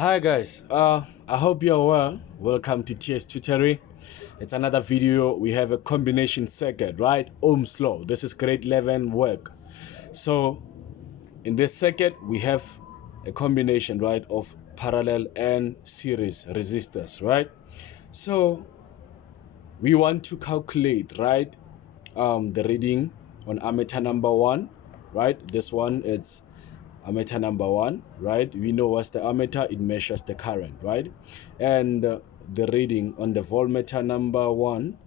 Hi guys, I hope you're well. Welcome to TS Tutoring. It's another video. We have a combination circuit, right? Ohm's law. This is grade 11 work. So in this circuit, we have a combination, right, of parallel and series resistors, right? So we want to calculate, right, the reading on ammeter number one, right? This one is ammeter number one, right? We know what's the ammeter, it measures the current, right? And the reading on the voltmeter number one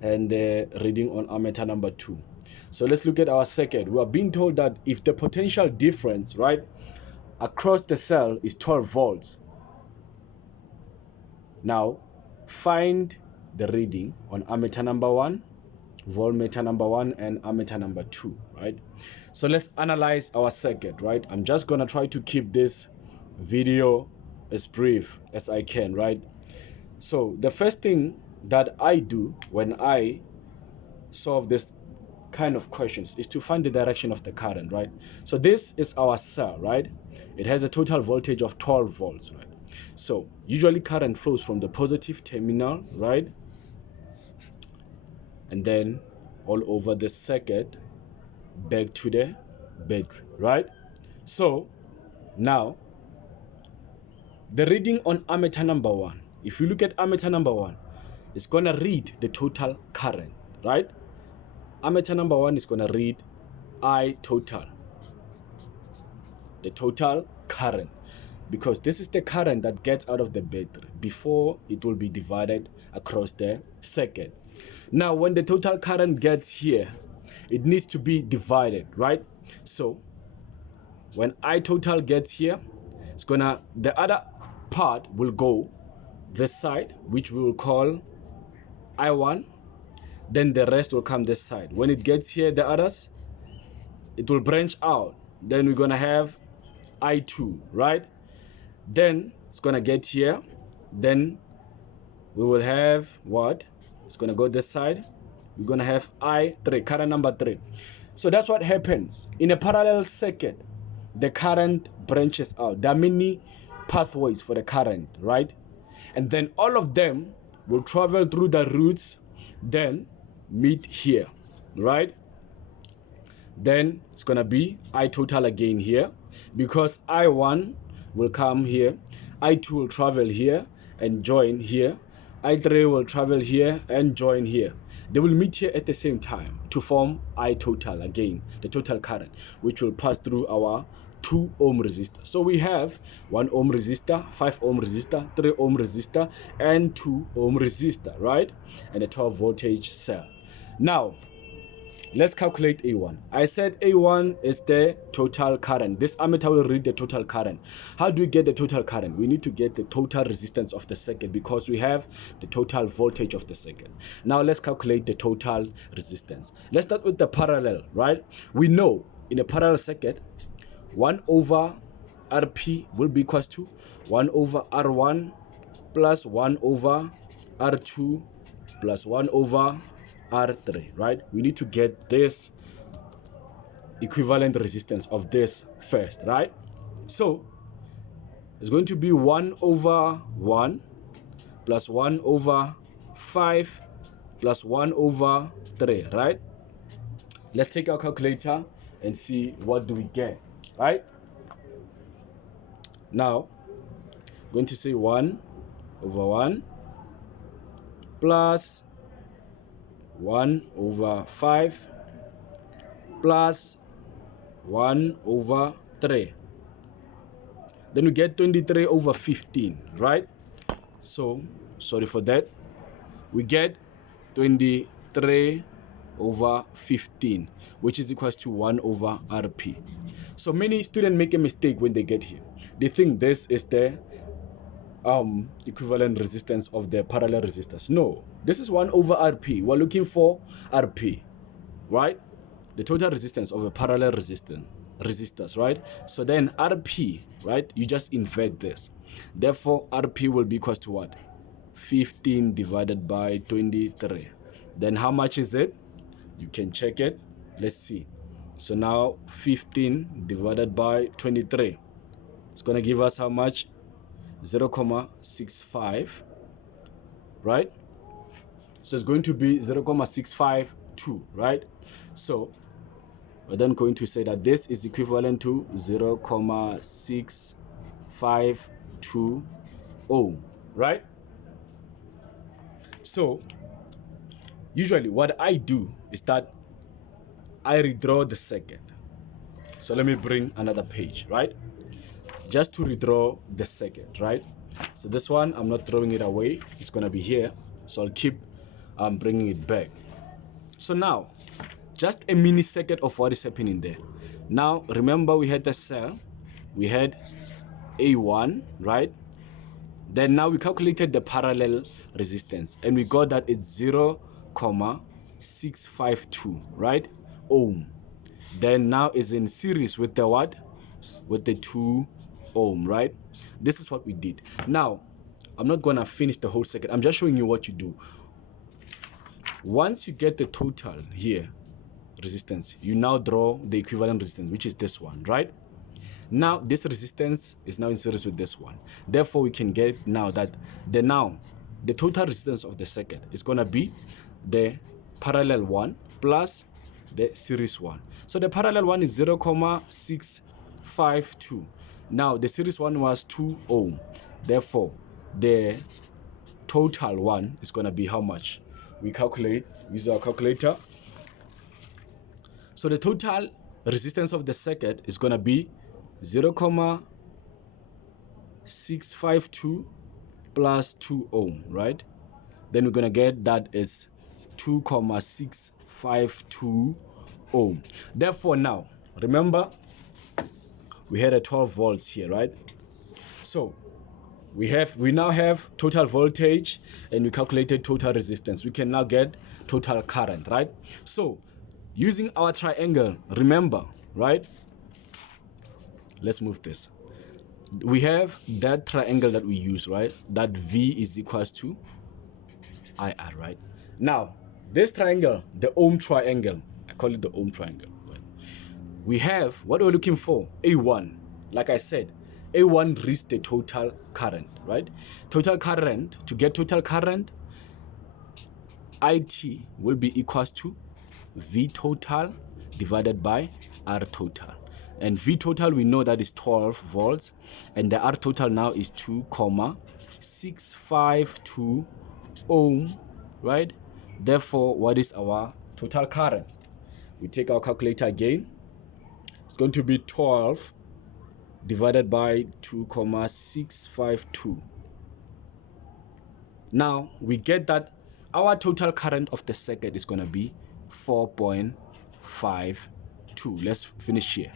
and the reading on ammeter number two. So let's look at our circuit. We are being told that if the potential difference, right, across the cell is 12 volts, now find the reading on ammeter number one, voltmeter number one, and ammeter number two, right? So let's analyze our circuit, right? I'm just gonna try to keep this video as brief as I can, right? So the first thing that I do when I solve this kind of questions is to find the direction of the current, right? So this is our cell, right? It has a total voltage of 12 volts, right? So usually current flows from the positive terminal, right? And then all over the circuit back to the battery, right? So now the reading on ammeter number one, if you look at ammeter number one, it's gonna read the total current, right? Ammeter number one is gonna read I total, the total current, because this is the current that gets out of the battery before it will be divided across the circuit. Now when the total current gets here, it needs to be divided, right? So when I total gets here, it's gonna, the other part will go this side, which we will call I1, then the rest will come this side. When it gets here, the others, it will branch out. Then we're gonna have I2, right? Then it's gonna get here. Then we will have what? It's gonna go this side. We're gonna have I3, current number 3. So that's what happens. In a parallel circuit, the current branches out. There are many pathways for the current, right? And then all of them will travel through the roots, then meet here, right? Then it's gonna be I total again here, because I1 will come here, I2 will travel here and join here, I3 will travel here and join here. They will meet here at the same time to form I total again, the total current, which will pass through our 2 ohm resistor. So we have 1 ohm resistor, 5 ohm resistor, 3 ohm resistor, and 2 ohm resistor, right? And a 12 voltage cell. Now let's calculate A1. I said A1 is the total current. This ammeter will read the total current. How do we get the total current? We need to get the total resistance of the circuit because we have the total voltage of the circuit. Now let's calculate the total resistance. Let's start with the parallel, right? We know in a parallel circuit, 1 over Rp will be equals to 1 over R1 plus 1 over R2 plus 1 over R3, right? We need to get this equivalent resistance of this first, right? So it's going to be 1 over 1 plus 1 over 5 plus 1 over 3, right? Let's take our calculator and see what do we get, right? Now I'm going to say 1 over 1 plus 1 over 5 plus 1 over 3. Then we get 23 over 15, right? So, sorry for that. We get 23 over 15, which is equals to 1 over Rp. So many students make a mistake when they get here. They think this is the equivalent resistance of the parallel resistors. No, this is 1 over Rp. We're looking for Rp, right? The total resistance of a parallel resistors, right? So then Rp, right? You just invert this. Therefore, Rp will be equal to what? 15 divided by 23. Then how much is it? You can check it. Let's see. So now 15 divided by 23. It's going to give us how much? 0.65, right? So it's going to be 0.652, right? So we're then going to say that this is equivalent to 0.652 ohm, right? So usually what I do is that I redraw the circuit. So let me bring another page, right? Just to redraw the circuit, right? So this one, I'm not throwing it away. It's gonna be here. So I'll keep bringing it back. So now, just a mini circuit of what is happening there. Now, remember we had the cell, we had A1, right? Then now we calculated the parallel resistance and we got that it's 0.652, right? Ohm. Then now is in series with the what? With the 2 ohm, right? This is what we did. Now, I'm not gonna finish the whole circuit. I'm just showing you what you do. Once you get the total here, resistance, you now draw the equivalent resistance, which is this one, right? Now, this resistance is now in series with this one. Therefore, we can get now that the total resistance of the circuit is gonna be the parallel one plus the series one. So the parallel one is 0.652. Now the series one was 2 ohm. Therefore, the total one is gonna be how much? We calculate, use our calculator. So the total resistance of the circuit is gonna be 0.652 plus 2 ohm, right? Then we're gonna get that is 2.652 ohm. Therefore now, remember, we had a 12 volts here, right? So we now have total voltage and we calculated total resistance. We can now get total current, right? So using our triangle, remember, right? Let's move this. We have that triangle that we use, right? That V is equals to IR, right? Now, this triangle, the ohm triangle, I call it the ohm triangle. We have what we're looking for, A1. Like I said, A1 reads the total current, right? Total current, to get total current, IT will be equals to V total divided by R total. And V total, we know that is 12 volts. And the R total now is 2.652 ohm, right? Therefore, what is our total current? We take our calculator again. It's going to be 12 divided by 2.652. Now, we get that our total current of the circuit is going to be 4.52. Let's finish here.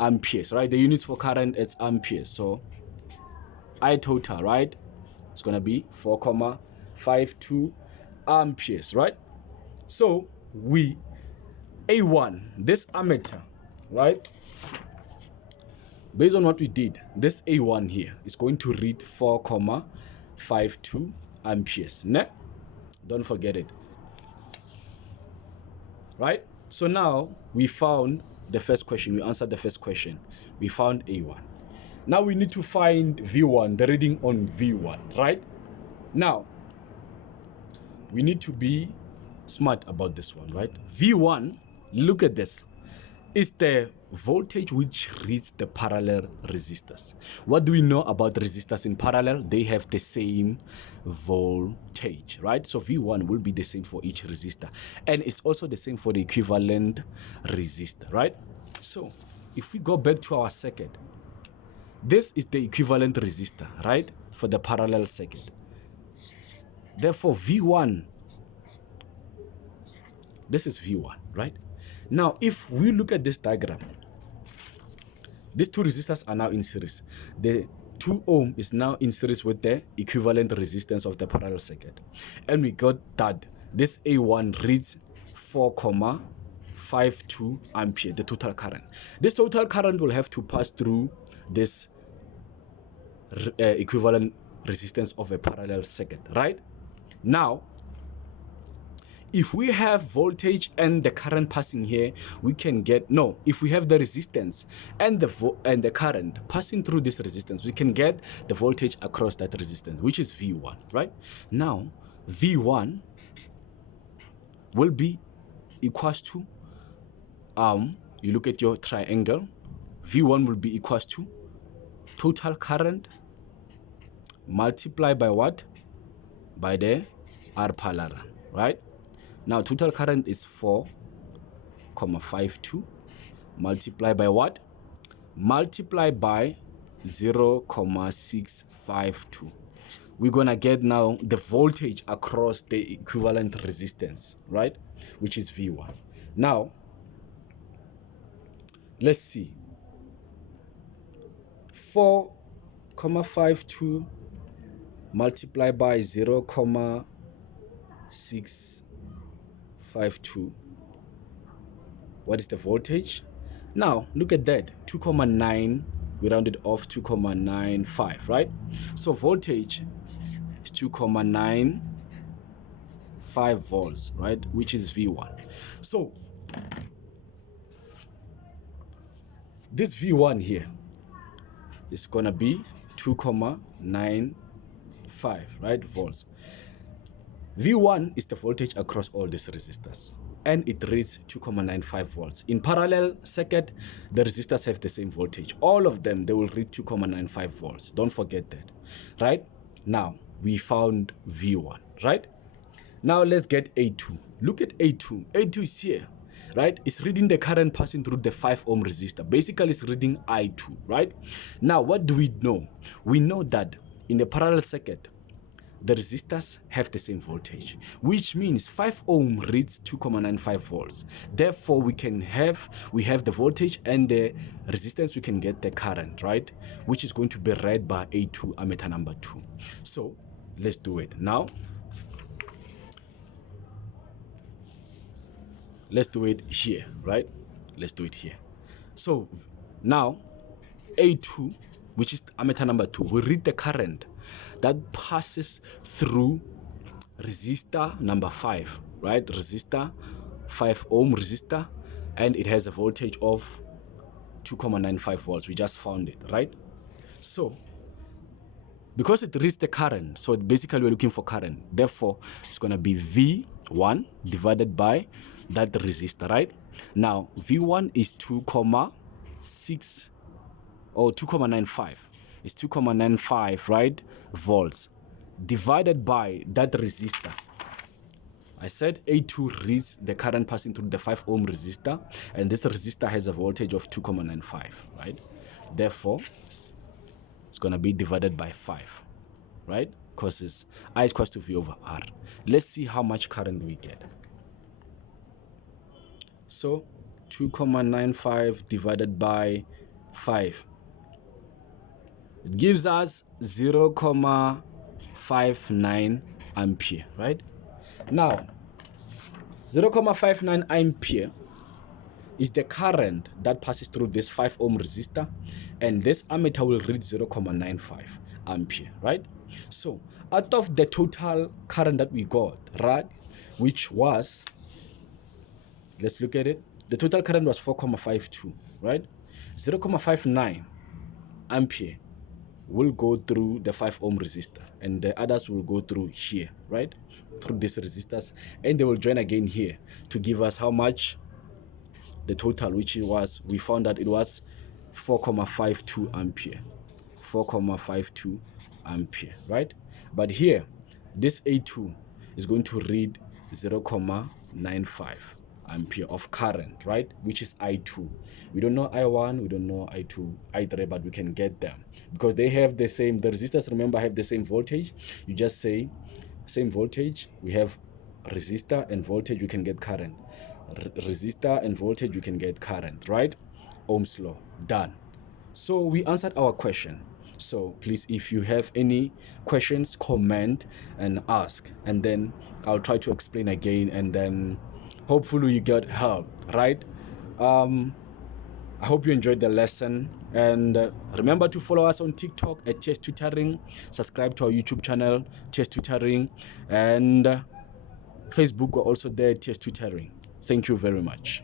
Amperes, right? The units for current is amperes. So I total, right? It's going to be 4.52 amperes, right? So we, A1, this ammeter, right? Based on what we did, this A1 here is going to read 4.52 amperes. Ne? Don't forget it. Right? So now we found the first question. We answered the first question. We found A1. Now we need to find V1, the reading on V1, right? Now, we need to be smart about this one, right? V1, look at this, is the voltage which reads the parallel resistors. What do we know about resistors in parallel? They have the same voltage, right? So V1 will be the same for each resistor. And it's also the same for the equivalent resistor, right? So if we go back to our circuit, this is the equivalent resistor, right? For the parallel circuit. Therefore, V1, this is V1, right? Now, if we look at this diagram, these two resistors are now in series. The 2 ohm is now in series with the equivalent resistance of the parallel circuit. And we got that this A1 reads 4.52 ampere, the total current. This total current will have to pass through this equivalent resistance of a parallel circuit, right? Now, if we have voltage and the current passing here, we can get, no, if we have the resistance and the current passing through this resistance, we can get the voltage across that resistance, which is V1, right? Now, V1 will be equals to, you look at your triangle, V1 will be equals to total current multiplied by what? By the R parallel, right? Now, total current is 4,52 multiplied by what? Multiplied by 0,652. We're gonna get now the voltage across the equivalent resistance, right? Which is V1. Now, let's see. 4,52 multiplied by 0,652. What is the voltage? Now, look at that. 2,9, we rounded off 2,95, right? So voltage is 2,95 volts, right? Which is V1. So this V1 here is gonna be 2,95, right, volts. V1 is the voltage across all these resistors, and it reads 2,95 volts. In parallel circuit, the resistors have the same voltage. All of them, they will read 2,95 volts. Don't forget that, right? Now, we found V1, right? Now, let's get A2. Look at A2. A2 is here, right? It's reading the current passing through the 5 ohm resistor. Basically, it's reading I2, right? Now, what do we know? We know that in the parallel circuit, the resistors have the same voltage, which means 5 ohm reads 2,95 volts. Therefore, we have the voltage and the resistance, we can get the current, right? Which is going to be read by A2, ammeter number 2. So, let's do it. Now, let's do it here, right? Let's do it here. So, now, A2, which is ammeter number 2, will read the current that passes through resistor number 5, right? Resistor, 5 ohm resistor, and it has a voltage of 2,95 volts. We just found it, right? So, because it reads the current, so basically we're looking for current. Therefore, it's going to be V1 divided by that resistor, right? Now, V1 is 2,6 or 2,95. It's 2,95, right, volts, divided by that resistor. I said A2 reads the current passing through the 5 ohm resistor, and this resistor has a voltage of 2,95, right? Therefore, it's going to be divided by 5, right? Because it's I is equals to V over R. Let's see how much current we get. So, 2,95 divided by 5. It gives us 0,59 ampere, right? Now, 0,59 ampere is the current that passes through this 5 ohm resistor, and this ammeter will read 0,95 ampere, right? So, out of the total current that we got, right, which was, let's look at it, the total current was 4,52, right? 0,59 ampere will go through the 5 ohm resistor, and the others will go through here, right, through these resistors, and they will join again here to give us how much? The total, which was, we found that it was 4,52 ampere, 4,52 ampere, right? But here, this A2 is going to read 0,95 ampere of current, right? Which is I2. We don't know I1, we don't know I2, I3, but we can get them because they have the same, the resistors, remember, have the same voltage. You just say same voltage, we have resistor and voltage, you can get current. Resistor and voltage, you can get current, right? Ohm's law, done. So we answered our question. So please, if you have any questions, comment and ask, and then I'll try to explain again, and then hopefully you get help, right? I hope you enjoyed the lesson, and remember to follow us on TikTok at TS Tutoring, subscribe to our YouTube channel, TS Tutoring, and Facebook, we're also there, TS Tutoring. Thank you very much.